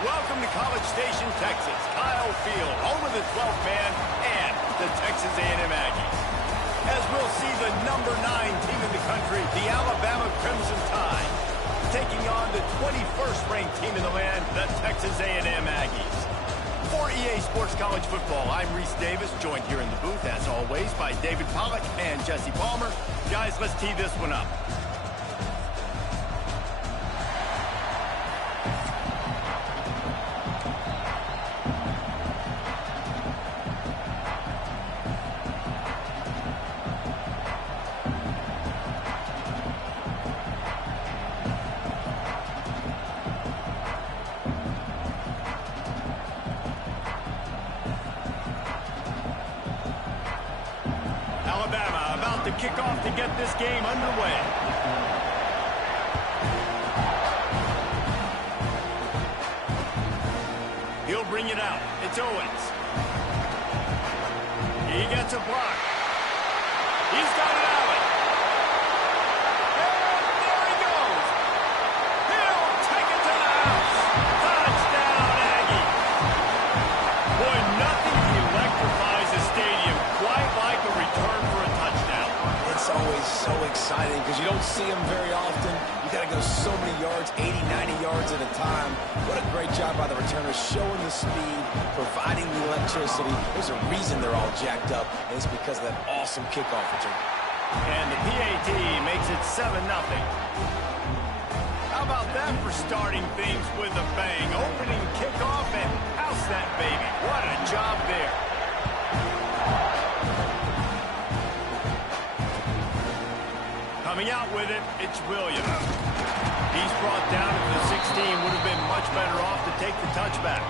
Welcome to College Station, Texas. Kyle Field, home of the 12th man and the Texas A&M Aggies. As we'll see the number 9 team in the country, the Alabama Crimson Tide, taking on the 21st ranked team in the land, the Texas A&M Aggies. For EA Sports College Football, I'm Reese Davis, joined here in the booth, as always, by David Pollack and Jesse Palmer. Guys, let's tee this one up. Alabama about to kick off to get this game underway. He'll bring it out. It's Owens. He gets a block. He's got it out. And there he goes. He'll take it to the house. Touchdown, Aggie. Boy, nothing electrifies a stadium quite like a return for a touchdown. It's always so exciting because you don't see them very often. You got to go so many yards, 80, 90 yards at a time. What a great job by the returners, showing the speed, providing the electricity. There's a reason they're all jacked up, and it's because of that awesome kickoff return. And the PAT makes it 7-0. How about that for starting things with a bang? Opening kickoff and house that baby. What a job there. Coming out with it, it's Williams. He's brought down to the 16. Would have been much better off to take the touchback.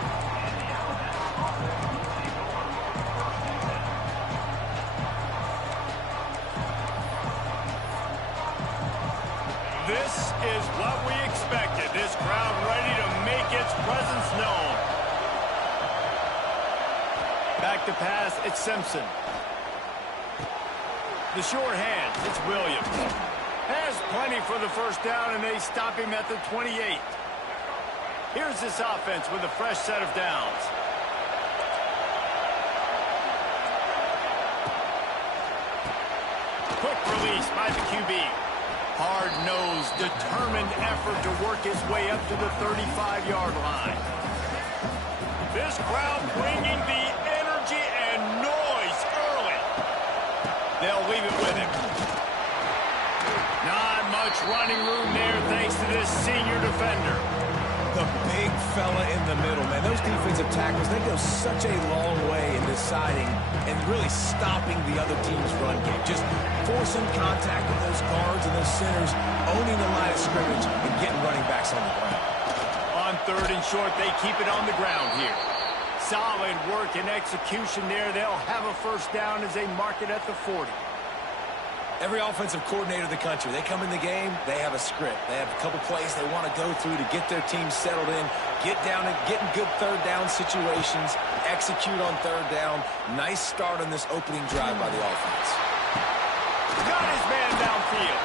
This is what we expected. This crowd ready to make its presence known. Back to pass, it's Simpson. The short hands, it's Williams. Has plenty for the first down, and they stop him at the 28. Here's this offense with a fresh set of downs. Quick release by the QB. Hard-nosed, determined effort to work his way up to the 35-yard line. This crowd bringing the energy and noise early. They'll leave it with him. Not much running room there thanks to this senior defender. The big fella in the middle, man. Those defensive tackles, they go such a long way in deciding and really stopping the other team's run game. Just forcing contact with those guards and those centers, owning the line of scrimmage and getting running backs on the ground. On 3rd and short, they keep it on the ground here. Solid work and execution there. They'll have a first down as they mark it at the 40. Every offensive coordinator in the country, they come in the game, they have a script. They have a couple plays they want to go through to get their team settled in, get down and get in good third down situations, execute on 3rd down. Nice start on this opening drive by the offense. Got his man downfield.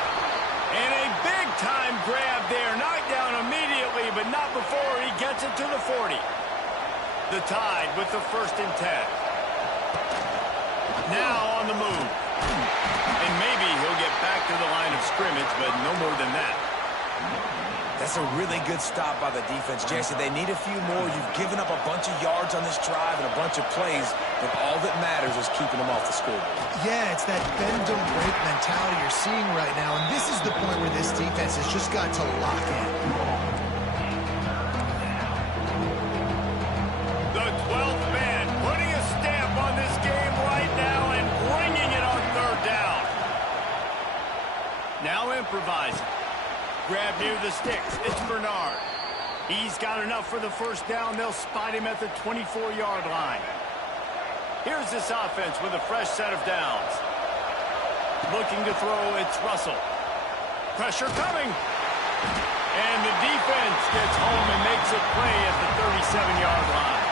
And a big-time grab there. Knocked down immediately, but not before he gets it to the 40. The Tide with the 1st and 10. Now on the move. And maybe he'll get back to the line of scrimmage, but no more than that. That's a really good stop by the defense, Jason. They need a few more. You've given up a bunch of yards on this drive and a bunch of plays, but all that matters is keeping them off the scoreboard. Yeah, it's that bend, don't break mentality you're seeing right now, and this is the point where this defense has just got to lock in. The 12th man putting a stamp on this game right now and bringing it on 3rd down. Now improvising. Grab near the sticks. It's Bernard. He's got enough for the first down. They'll spot him at the 24-yard line. Here's this offense with a fresh set of downs. Looking to throw, it's Russell. Pressure coming. And the defense gets home and makes a play at the 37-yard line.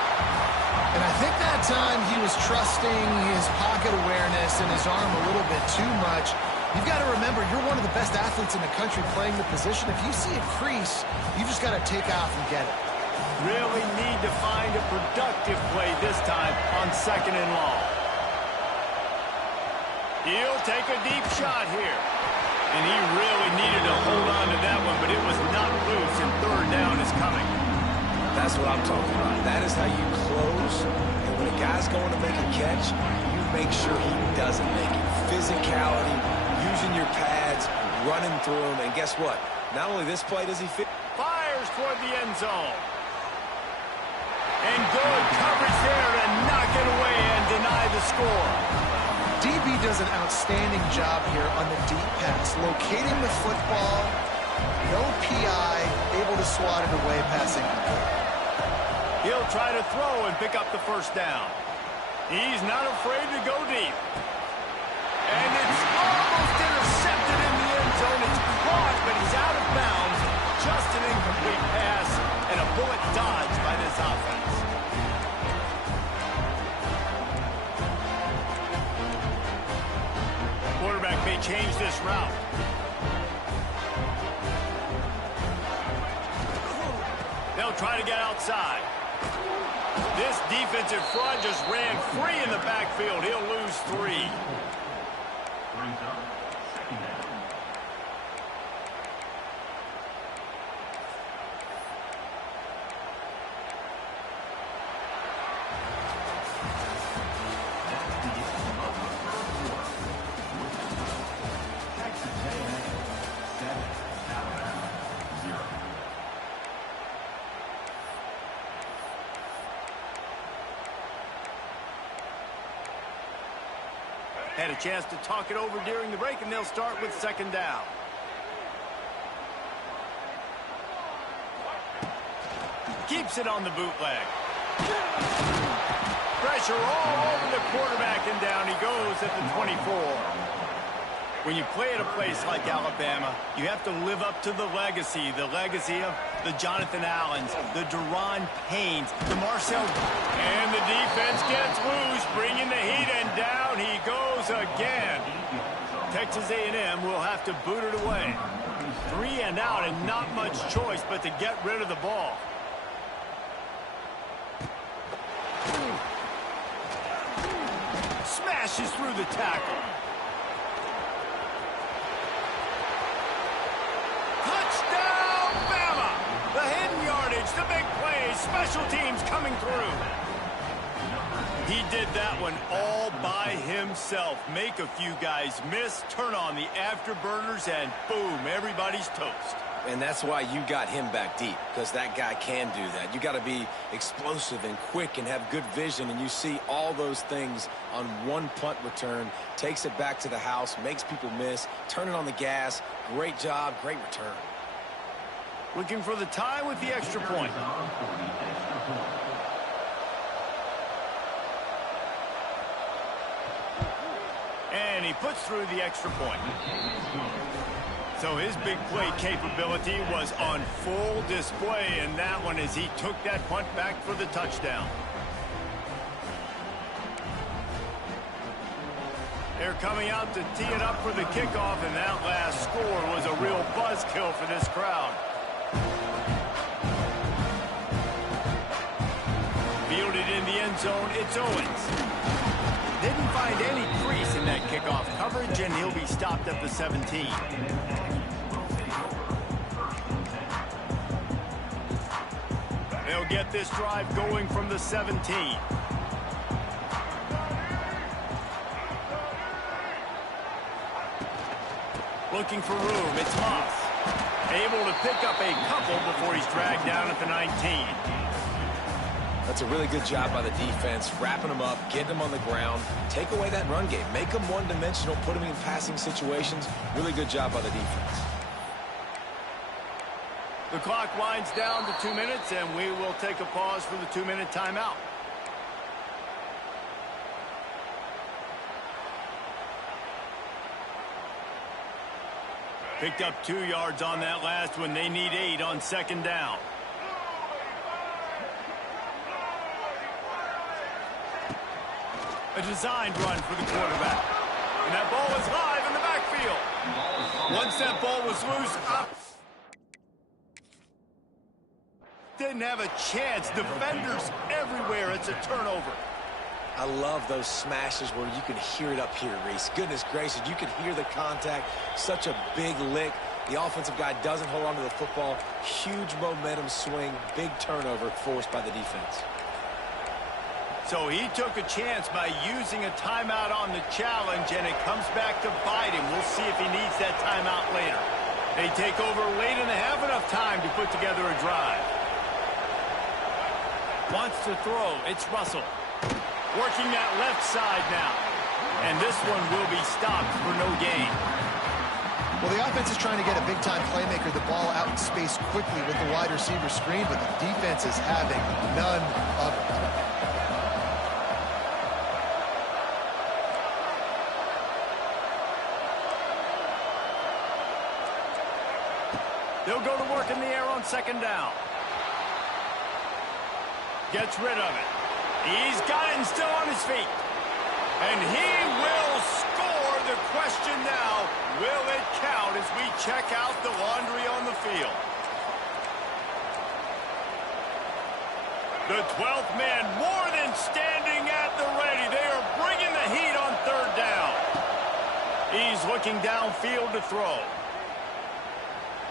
And I think that time he was trusting his pocket awareness and his arm a little bit too much. You've got to remember, you're one of the best athletes in the country playing the position. If you see a crease, you just got to take off and get it. Really need to find a productive play this time on 2nd and long. He'll take a deep shot here. And he really needed to hold on to that one, but it was not loose, and 3rd down is coming. That's what I'm talking about. That is how you close. And when a guy's going to make a catch, you make sure he doesn't make it. Physicality, using your pads, running through them. And guess what? Not only this play does he fit. Fires toward the end zone. And good coverage there to knock it away and deny the score. DB does an outstanding job here on the deep pass, locating the football, no PI, able to swat it away passing. He'll try to throw and pick up the 1st down. He's not afraid to go deep. And it's almost intercepted in the end zone. It's caught, but he's out of bounds. Just an incomplete pass and a bullet dodged by this offense. Quarterback may change this route. They'll try to get outside. This defensive front just ran free in the backfield. He'll lose 3. Had a chance to talk it over during the break, and they'll start with 2nd down. Keeps it on the bootleg. Pressure all over the quarterback, and down he goes at the 24. When you play at a place like Alabama, you have to live up to the legacy of the Jonathan Allens, the Daron Paynes, the Marcel. And the defense gets loose, bringing the heat, and down he goes again. Texas A&M will have to boot it away. 3 and out, and not much choice but to get rid of the ball. Smashes through the tackle. Touchdown, Bama! The hidden yardage, the big plays, special teams coming through. He did that one all by himself. Make a few guys miss, turn on the afterburners, and boom, everybody's toast. And that's why you got him back deep, because that guy can do that. You got to be explosive and quick and have good vision, and you see all those things on one punt return. Takes it back to the house, makes people miss, turning on the gas. Great job, great return. Looking for the tie with the extra point. And he puts through the extra point. So his big play capability was on full display in that one as he took that punt back for the touchdown. They're coming out to tee it up for the kickoff, and that last score was a real buzzkill for this crowd. Fielded in the end zone, it's Owens. Didn't find any crease in that kickoff coverage, and he'll be stopped at the 17. They'll get this drive going from the 17. Looking for room, it's Moss. Able to pick up a couple before he's dragged down at the 19. That's a really good job by the defense, wrapping them up, getting them on the ground, take away that run game, make them one-dimensional, put them in passing situations. Really good job by the defense. The clock winds down to 2 minutes, and we will take a pause for the 2-minute timeout. Picked up 2 yards on that last one. They need 8 on 2nd down. A designed run for the quarterback. And that ball is live in the backfield. Once that ball was loose, didn't have a chance. Defenders everywhere. It's a turnover. I love those smashes where you can hear it up here, Reese. Goodness gracious, you can hear the contact. Such a big lick. The offensive guy doesn't hold on to the football. Huge momentum swing. Big turnover forced by the defense. So he took a chance by using a timeout on the challenge, and it comes back to bite him. We'll see if he needs that timeout later. They take over late and they have enough time to put together a drive. Wants to throw. It's Russell. Working that left side now. And this one will be stopped for no gain. Well, the offense is trying to get a big-time playmaker the ball out in space quickly with the wide receiver screen, but the defense is having none of it. They'll go to work in the air on second down. Gets rid of it. He's got it and still on his feet. And he will score. The question now, will it count as we check out the laundry on the field? The 12th man more than standing at the ready. They are bringing the heat on third down. He's looking downfield to throw.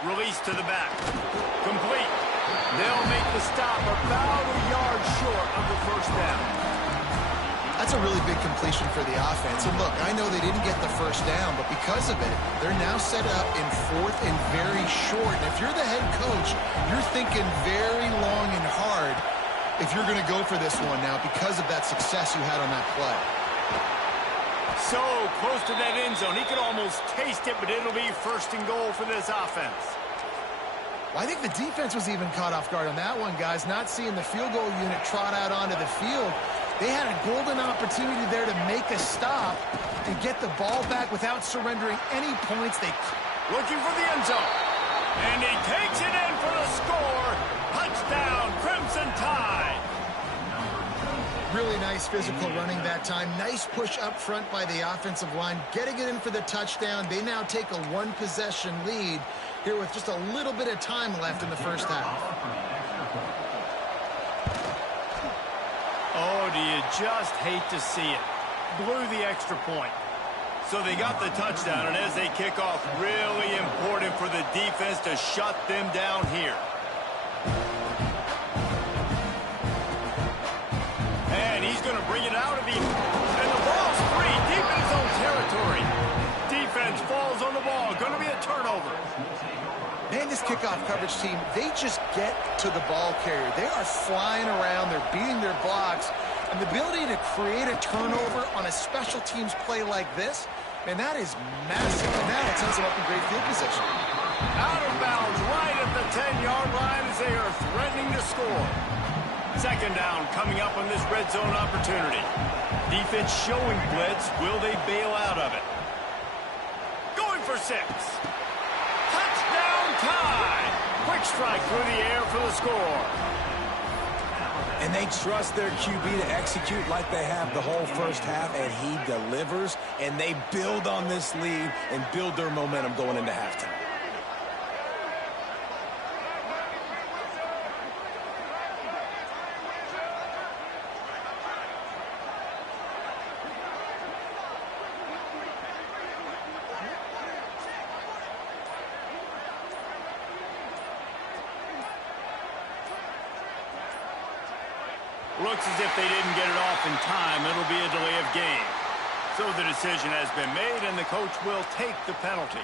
Release to the back. Complete. They'll make the stop about a yard short of the first down. That's a really big completion for the offense. And look, I know they didn't get the first down, but because of it, they're now set up in fourth and very short. And if you're the head coach, you're thinking very long and hard if you're going to go for this one now because of that success you had on that play. So close to that end zone. He could almost taste it, but it'll be first and goal for this offense. Well, I think the defense was even caught off guard on that one, guys. Not seeing the field goal unit trot out onto the field. They had a golden opportunity there to make a stop and get the ball back without surrendering any points. Looking for the end zone. And he takes it in for the score. Touchdown, Crimson Tide. Really nice physical running that time. Nice push up front by the offensive line. Getting it in for the touchdown. They now take a one-possession lead here with just a little bit of time left in the first half. Oh, do you just hate to see it? Blew the extra point. So they got the touchdown, and as they kick off, really important for the defense to shut them down here. And he's going to bring it out of him. And the ball's free, deep in his own territory. Defense falls on the ball. Going to be a turnover. Man, this kickoff coverage team, they just get to the ball carrier. They are flying around. They're beating their blocks. And the ability to create a turnover on a special teams play like this, man, that is massive. And now it sends them up in great field position. Out of bounds right at the 10-yard line as they are threatening to score. Second down coming up on this red zone opportunity. Defense showing blitz. Will they bail out of it? Going for 6. Touchdown Tide. Quick strike through the air for the score. And they trust their QB to execute like they have the whole first half, and he delivers, and they build on this lead and build their momentum going into halftime. Looks as if they didn't get it off in time. It'll be a delay of game. So the decision has been made, and the coach will take the penalty.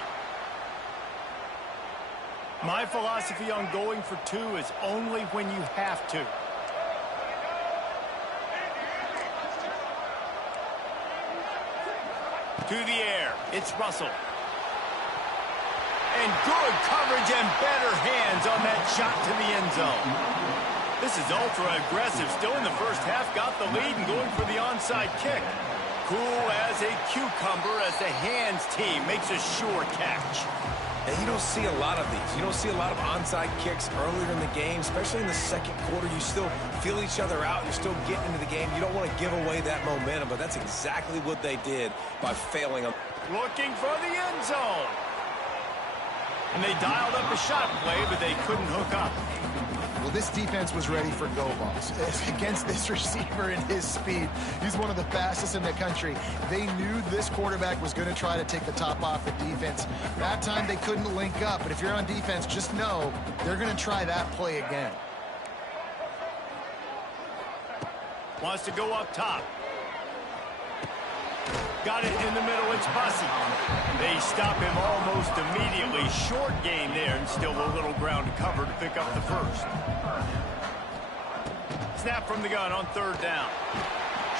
My philosophy on going for 2 is only when you have to. To the air. It's Russell. And good coverage and better hands on that shot to the end zone. This is ultra-aggressive. Still in the first half, got the lead and going for the onside kick. Cool as a cucumber as the hands team makes a sure catch. And you don't see a lot of these. You don't see a lot of onside kicks earlier in the game, especially in the second quarter. You still feel each other out. You're still getting into the game. You don't want to give away that momentum, but that's exactly what they did by failing. Looking for the end zone. And they dialed up a shot play, but they couldn't hook up. Well, this defense was ready for go balls. Against this receiver and his speed, he's one of the fastest in the country. They knew this quarterback was going to try to take the top off the defense. That time they couldn't link up, but if you're on defense, just know they're going to try that play again. Wants to go up top. Got it in the middle. It's Bussey. They stop him almost immediately. Short gain there, and still a little ground to cover to pick up the first. Snap from the gun on third down.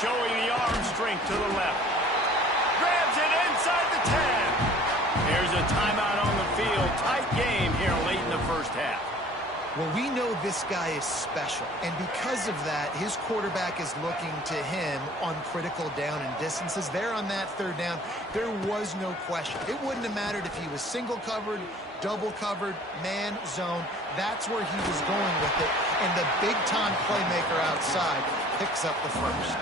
Showing the arm strength to the left. Grabs it inside the 10. There's a timeout on the field. Tight game here late in the first half. Well, we know this guy is special, and because of that, his quarterback is looking to him on critical down and distances. There on that third down, there was no question. It wouldn't have mattered if he was single covered, double covered, man, zone. That's where he was going with it, and the big-time playmaker outside picks up the first.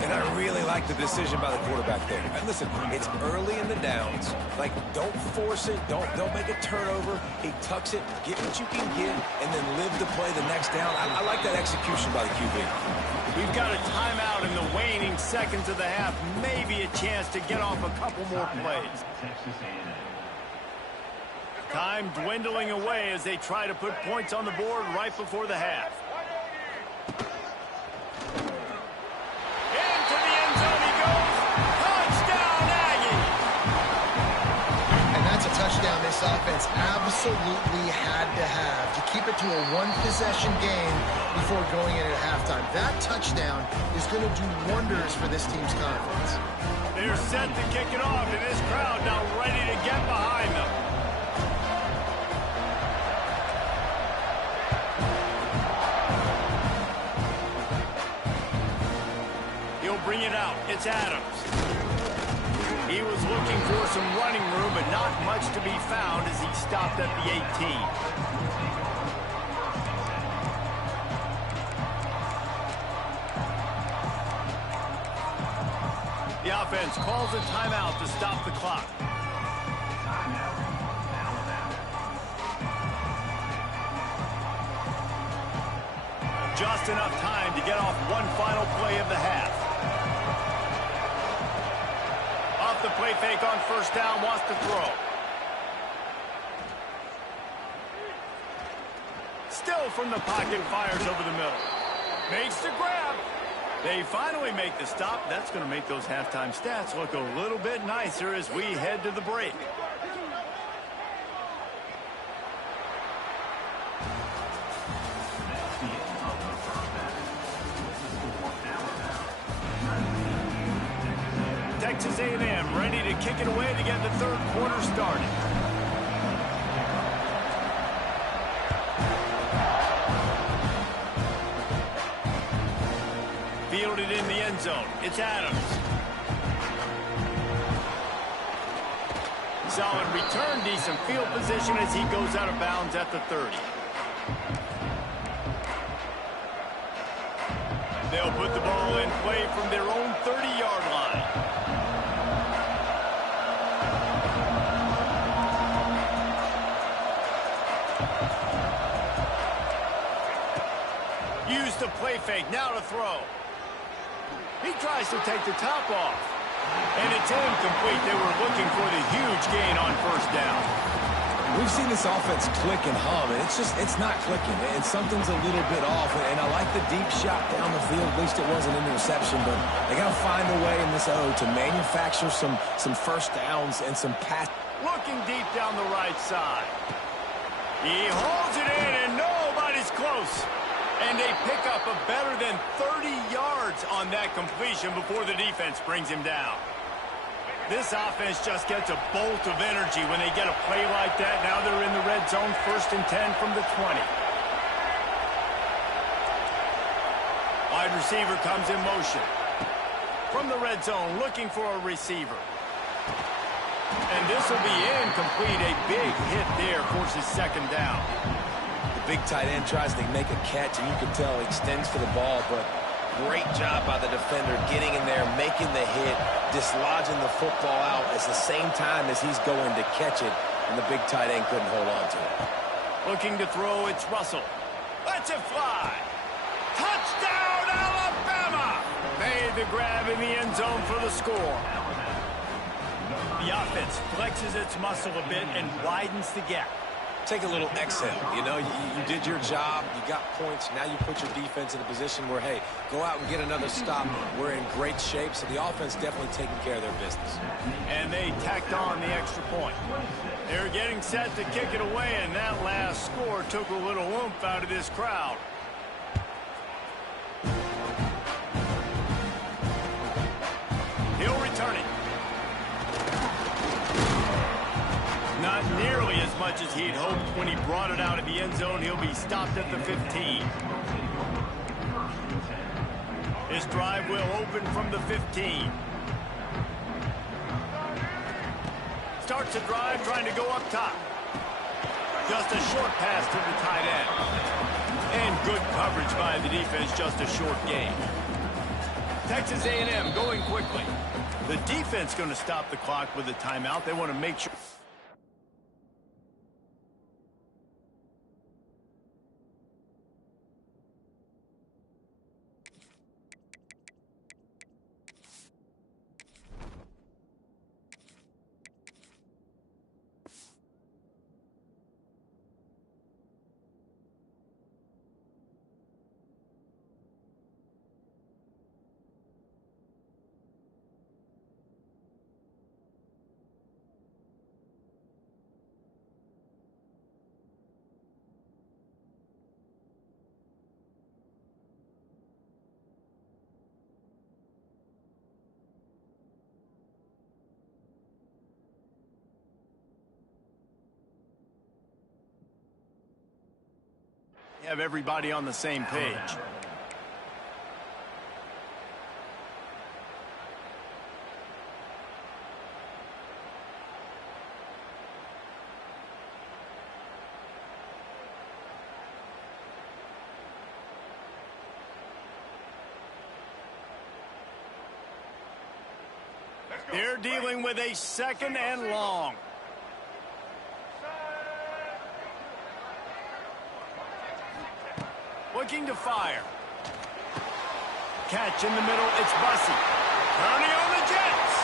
And I really like the decision by the quarterback there. And listen, it's early in the downs. Like, don't force it. Don't make a turnover. He tucks it, get what you can get, and then live to play the next down. I like that execution by the QB. We've got a timeout in the waning seconds of the half. Maybe a chance to get off a couple more plays. Time dwindling away as they try to put points on the board right before the half. Into the end zone he goes. Touchdown, Aggie! And that's a touchdown this offense absolutely had to have to keep it to a one-possession game before going in at halftime. That touchdown is going to do wonders for this team's confidence. They're set to kick it off, and this crowd now ready to get behind them. Bring it out. It's Adams. He was looking for some running room, but not much to be found as he stopped at the 18. The offense calls a timeout to stop the clock. Just enough time to get off one final play of the half. Off the play fake on first down, wants to throw. Still from the pocket, fires over the middle. Makes the grab. They finally make the stop. That's going to make those halftime stats look a little bit nicer as we head to the break. Texas A&M ready to kick it away to get the third quarter started. Fielded in the end zone. It's Adams. Solid return, decent field position as he goes out of bounds at the 30. They'll put the ball in play from their own 30-yard line. Use the play fake, now to throw. He tries to take the top off. And it's incomplete. They were looking for the huge gain on first down. We've seen this offense click and hum, and it's not clicking, and something's a little bit off. And I like the deep shot down the field. At least it wasn't an interception, but they got to find a way in this O to manufacture some first downs and some pass. Looking deep down the right side. He holds it in, and nobody's close. And they pick up a better than 30 yards on that completion before the defense brings him down. This offense just gets a bolt of energy when they get a play like that. Now they're in the red zone, 1st and 10 from the 20. Wide receiver comes in motion. From the red zone, looking for a receiver. And this will be incomplete. A big hit there, forces second down. The big tight end tries to make a catch, and you can tell he extends for the ball, but great job by the defender getting in there, making the hit, dislodging the football out at the same time as he's going to catch it. and the big tight end couldn't hold on to it. Looking to throw, it's Russell. Lets it fly. Touchdown, Alabama! Made the grab in the end zone for the score. The offense flexes its muscle a bit and widens the gap. Take a little exhale. You know, you did your job. You got points. Now you put your defense in a position where, hey, go out and get another stop. We're in great shape, so the offense definitely taking care of their business. And they tacked on the extra point. They're getting set to kick it away, and that last score took a little oomph out of this crowd. He'll return it. Not nearly as much as he'd hoped when he brought it out of the end zone. He'll be stopped at the 15. His drive will open from the 15. Starts a drive trying to go up top. Just a short pass to the tight end. And good coverage by the defense, just a short gain. Texas A&M going quickly. The defense going to stop the clock with a timeout. They want to make sure. Have everybody on the same page. They're dealing with a second and long. Looking to fire. Catch in the middle, it's Bussey. Turning on the Jets.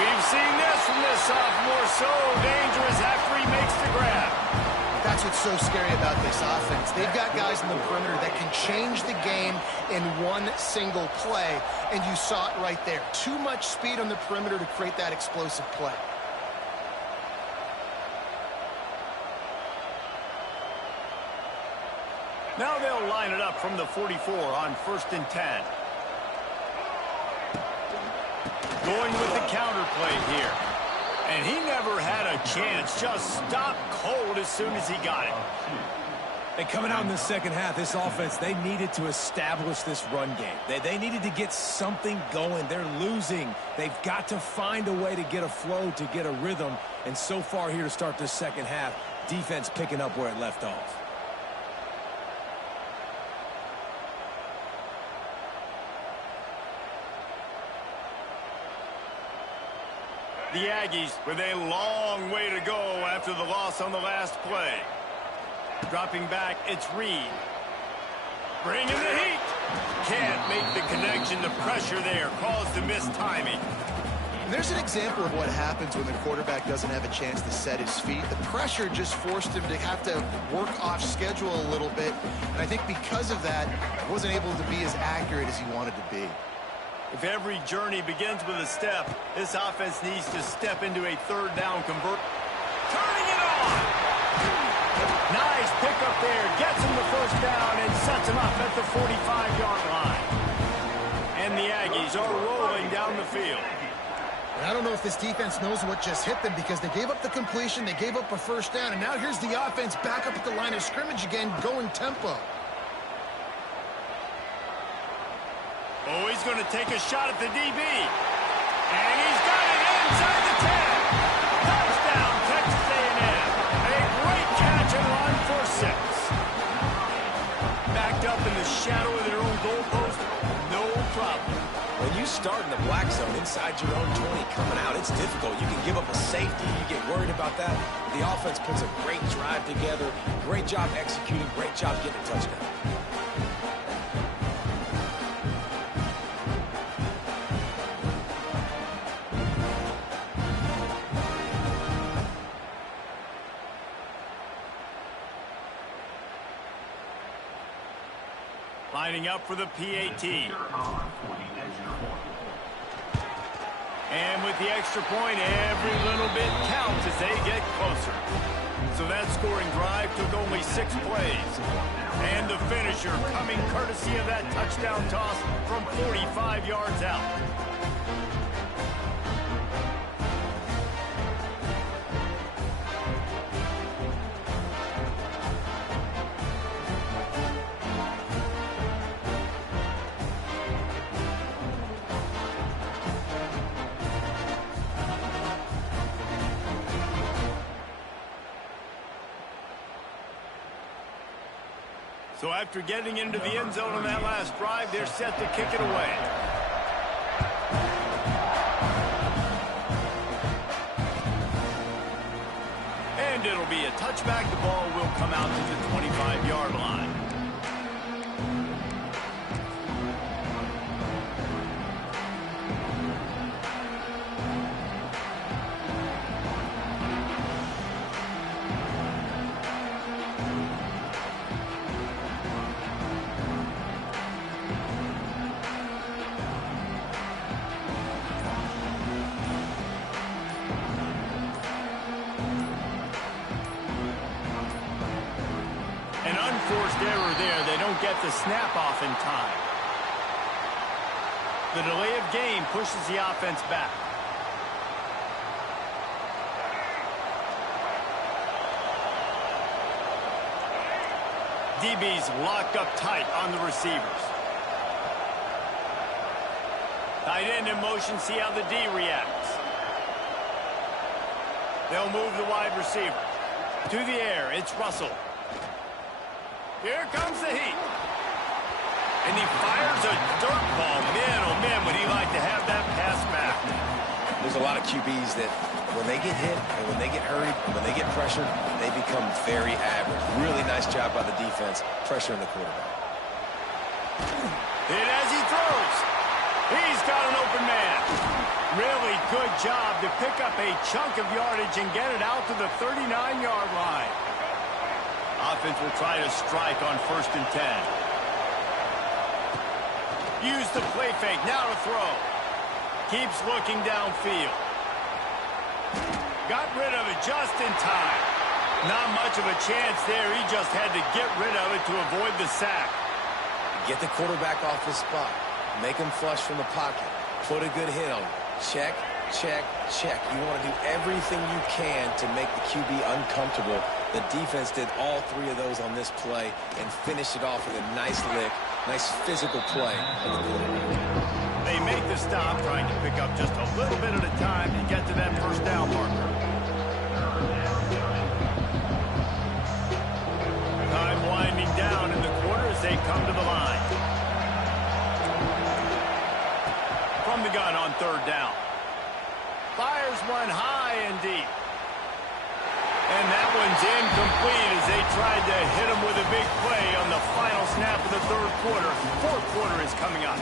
We've seen this from this sophomore, so dangerous after he makes the grab. That's what's so scary about this offense. They've got guys in the perimeter that can change the game in one single play, and you saw it right there. Too much speed on the perimeter to create that explosive play. Now they'll line it up from the 44 on 1st and 10. Going with the counter play here. And he never had a chance. Just stopped cold as soon as he got it. And coming out in the second half, this offense, they needed to establish this run game. They needed to get something going. They're losing. They've got to find a way to get a flow, to get a rhythm. And so far here to start this second half, defense picking up where it left off. The Aggies with a long way to go after the loss on the last play. Dropping back, it's Reed. Bringing the heat. Can't make the connection. The pressure there caused the missed timing. And there's an example of what happens when the quarterback doesn't have a chance to set his feet. The pressure just forced him to have to work off schedule a little bit. And I think because of that, he wasn't able to be as accurate as he wanted to be. If every journey begins with a step, this offense needs to step into a third down convert. Turning it on! Nice pickup there. Gets him the first down and sets him up at the 45-yard line. And the Aggies are rolling down the field. And I don't know if this defense knows what just hit them because they gave up the completion, they gave up a first down, and now here's the offense back up at the line of scrimmage again, going tempo. Oh, he's going to take a shot at the DB. And he's got it inside the 10. Touchdown, Texas A&M. A great catch and run for 6. Backed up in the shadow of their own goalpost, no problem. When you start in the black zone inside your own 20 coming out, it's difficult. You can give up a safety. You get worried about that. The offense puts a great drive together. Great job executing. Great job getting a touchdown. Lining up for the PAT. And with the extra point, every little bit counts as they get closer. So that scoring drive took only 6 plays. And the finisher coming courtesy of that touchdown toss from 45 yards out. So after getting into the end zone on that last drive, they're set to kick it away. And it'll be a touchback. The ball will come out to the 25-yard line. Forced error there. They don't get the snap off in time. The delay of game pushes the offense back. DB's locked up tight on the receivers. Tight end in motion, see how the D reacts. They'll move the wide receiver. To the air, it's Russell. Here comes the heat. And he fires a dirt ball. Man, oh man, would he like to have that pass back. There's a lot of QBs that when they get hit and when they get hurried and when they get pressured, they become very average. Really nice job by the defense, pressuring the quarterback. Hit as he throws. He's got an open man. Really good job to pick up a chunk of yardage and get it out to the 39-yard line. Offense will try to strike on 1st and 10. Use the play fake, now to throw. Keeps looking downfield. Got rid of it just in time. Not much of a chance there. He just had to get rid of it to avoid the sack. Get the quarterback off his spot. Make him flush from the pocket. Put a good hit on him. Check, check, check. You want to do everything you can to make the QB uncomfortable. The defense did all 3 of those on this play and finished it off with a nice lick, nice physical play of the quarterback. They make the stop, trying to pick up just a little bit at a time to get to that 1st down marker. Time winding down in the quarter as they come to the line. From the gun on 3rd down. Fires one high and deep. And that one's incomplete as they tried to hit him with a big play on the final snap of the 3rd quarter. 4th quarter is coming up.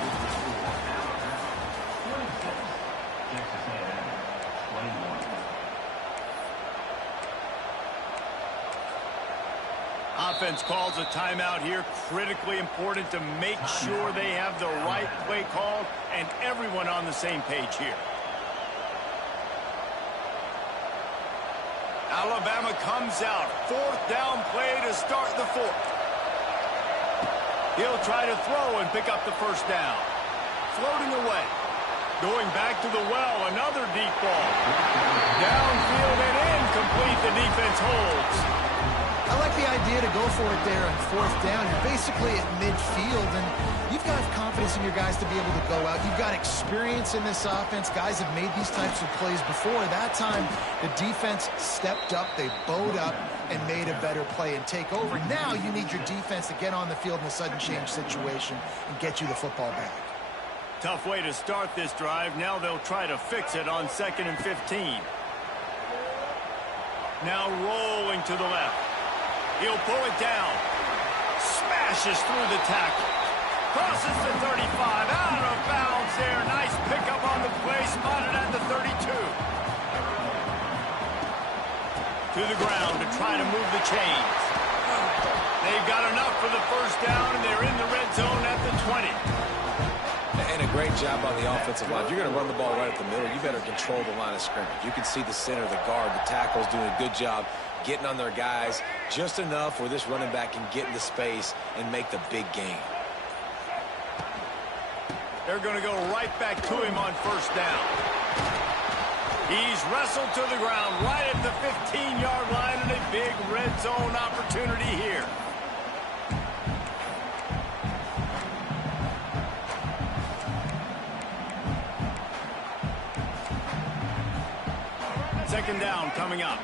Offense calls a timeout here. Critically important to make sure they have the right play called and everyone on the same page here. Alabama comes out. 4th down play to start the 4th. He'll try to throw and pick up the 1st down. Floating away. Going back to the well, another deep ball. Downfield and incomplete. The defense holds. I like the idea to go for it there on 4th down. You're basically at midfield, and you've got confidence in your guys to be able to go out. You've got experience in this offense. Guys have made these types of plays before. That time, the defense stepped up. They bowed up and made a better play and take over. Now you need your defense to get on the field in a sudden change situation and get you the football back. tough way to start this drive. Now they'll try to fix it on 2nd and 15. Now rolling to the left. He'll pull it down. Smashes through the tackle. Crosses the 35. Out of bounds there. Nice pickup on the play. Spotted at the 32. To the ground to try to move the chains. They've got enough for the first down, and they're in the red zone at the 20. And a great job on the offensive line. If you're going to run the ball right at the middle, you better control the line of scrimmage. You can see the center, the guard, the tackles doing a good job getting on their guys just enough where this running back can get into space and make the big game. They're going to go right back to him on first down. He's wrestled to the ground right at the 15-yard line, and a big red zone opportunity here. Second down coming up.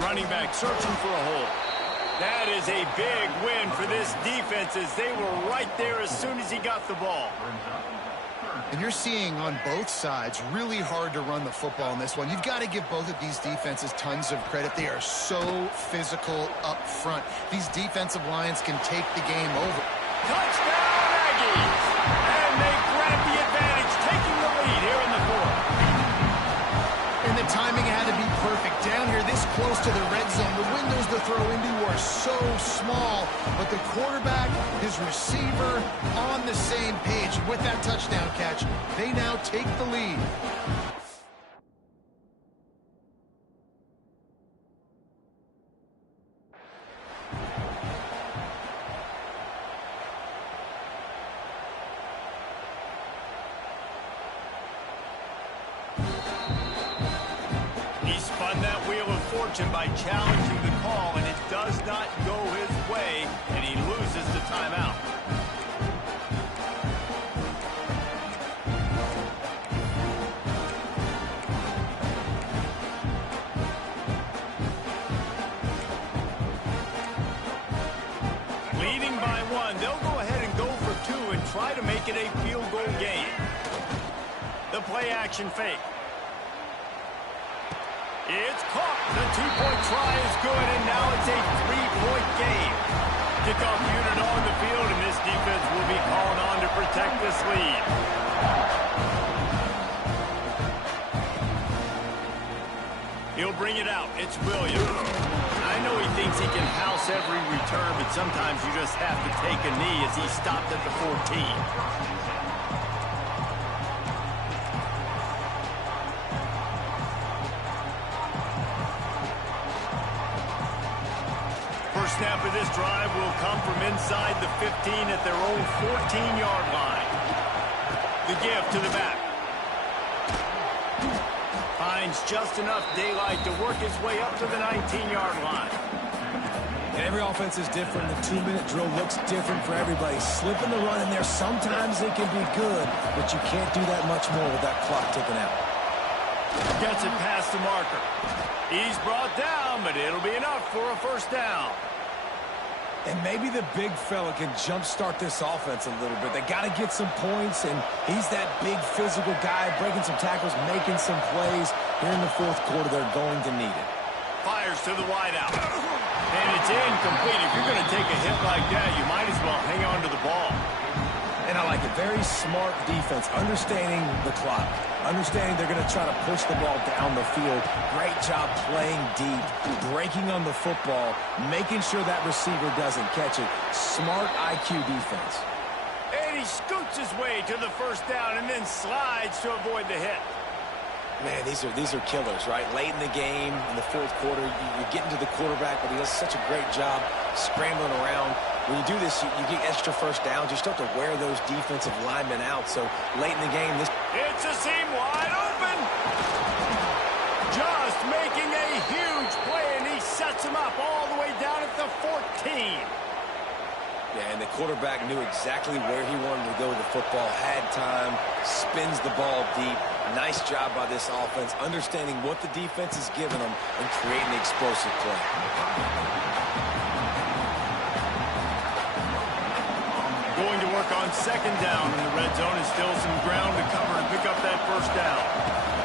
Running back searching for a hole. That is a big win for this defense as they were right there as soon as he got the ball. And you're seeing on both sides really hard to run the football in this one. You've got to give both of these defenses tons of credit. They are so physical up front. These defensive lines can take the game over. Touchdown, Aggies! And they grab the advantage, taking the lead here in the fourth. And the timing had to be perfect. Down here this close to the red zone, the windows to throw into are so small, but the quarterback, his receiver, on the same page. With that touchdown catch, they now take the lead. By challenging the call, and it does not go his way, and he loses the timeout. Leading by one, they'll go ahead and go for two and try to make it a field goal game. The play action fake. It's caught. The two-point try is good, and now it's a three-point game. Kickoff unit on the field, and this defense will be called on to protect this lead. He'll bring it out. It's Williams. I know he thinks he can house every return, but sometimes you just have to take a knee as he stopped at the 14. Snap of this drive will come from inside the 15 at their own 14-yard line. The give to the back. Finds just enough daylight to work his way up to the 19-yard line. And every offense is different. The 2-minute drill looks different for everybody. Slipping the run in there, sometimes it can be good, but you can't do that much more with that clock ticking out. Gets it past the marker. He's brought down, but it'll be enough for a first down. And maybe the big fella can jumpstart this offense a little bit. They got to get some points, and he's that big physical guy, breaking some tackles, making some plays. Here in the fourth quarter, they're going to need it. Fires to the wideout. And it's incomplete. If you're going to take a hit like that, you might as well hang on to the ball. And I like it. Very smart defense, understanding the clock, understanding they're going to try to push the ball down the field. Great job playing deep, breaking on the football, making sure that receiver doesn't catch it. Smart IQ defense. And he scoots his way to the first down and then slides to avoid the hit. Man, these are killers, right? Late in the game, in the fourth quarter, you're getting to the quarterback, but he does such a great job scrambling around. When you do this, you get extra first downs. You start to wear those defensive linemen out. So late in the game, this... It's a seam wide open. Just making a huge play, and he sets him up all the way down at the 14. Yeah, and the quarterback knew exactly where he wanted to go with the football, had time, spins the ball deep. Nice job by this offense, understanding what the defense is giving them and creating the explosive play. work on second down in the red zone, and still some ground to cover and pick up that first down.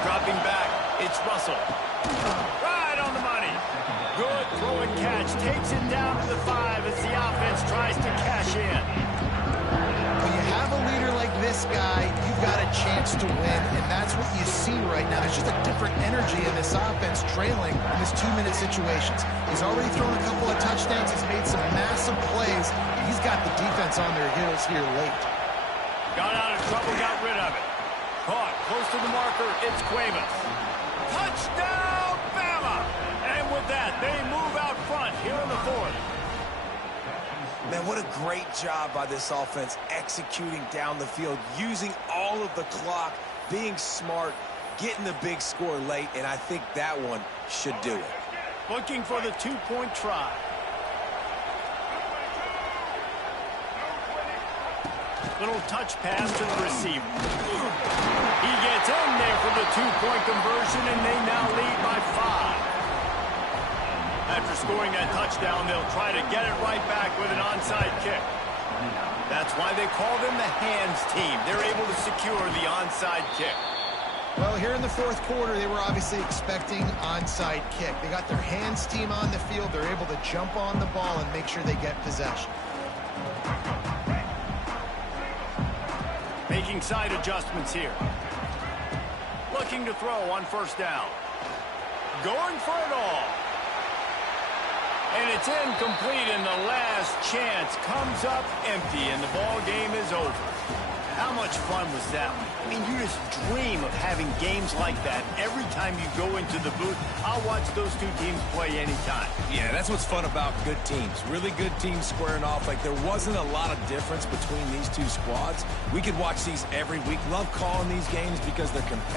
Dropping back, it's Russell. Right on the money. Good throw and catch. Takes it down to the 5 as the offense tries to cash in. When you have a leader like this guy, you've got a chance to win, and that's what you see right now. There's just a different energy in this offense trailing in this 2-minute situations. He's already thrown a couple of touchdowns. He's made some massive plays. He's got the defense on their heels here late. Got out of trouble, got rid of it. Caught close to the marker, it's Cuevas. Touchdown, Bama! And with that, they move out front here in the 4th. Man, what a great job by this offense executing down the field, using all of the clock, being smart, getting the big score late, and I think that one should do it. Looking for the 2-point try. Little touch pass to the receiver. He gets in there for the 2-point conversion, and they now lead by 5. After scoring that touchdown, they'll try to get it right back with an onside kick. That's why they call them the hands team. They're able to secure the onside kick. Well, here in the 4th quarter, they were obviously expecting onside kick. They got their hands team on the field. They're able to jump on the ball and make sure they get possession. Making side adjustments here. Looking to throw on first down. Going for it all. And it's incomplete, and the last chance comes up empty, and the ball game is over. How much fun was that one? I mean, you just dream of having games like that every time you go into the booth. I'll watch those two teams play anytime. Yeah, that's what's fun about good teams. Really good teams squaring off. Like, there wasn't a lot of difference between these two squads. We could watch these every week. Love calling these games because they're competitive.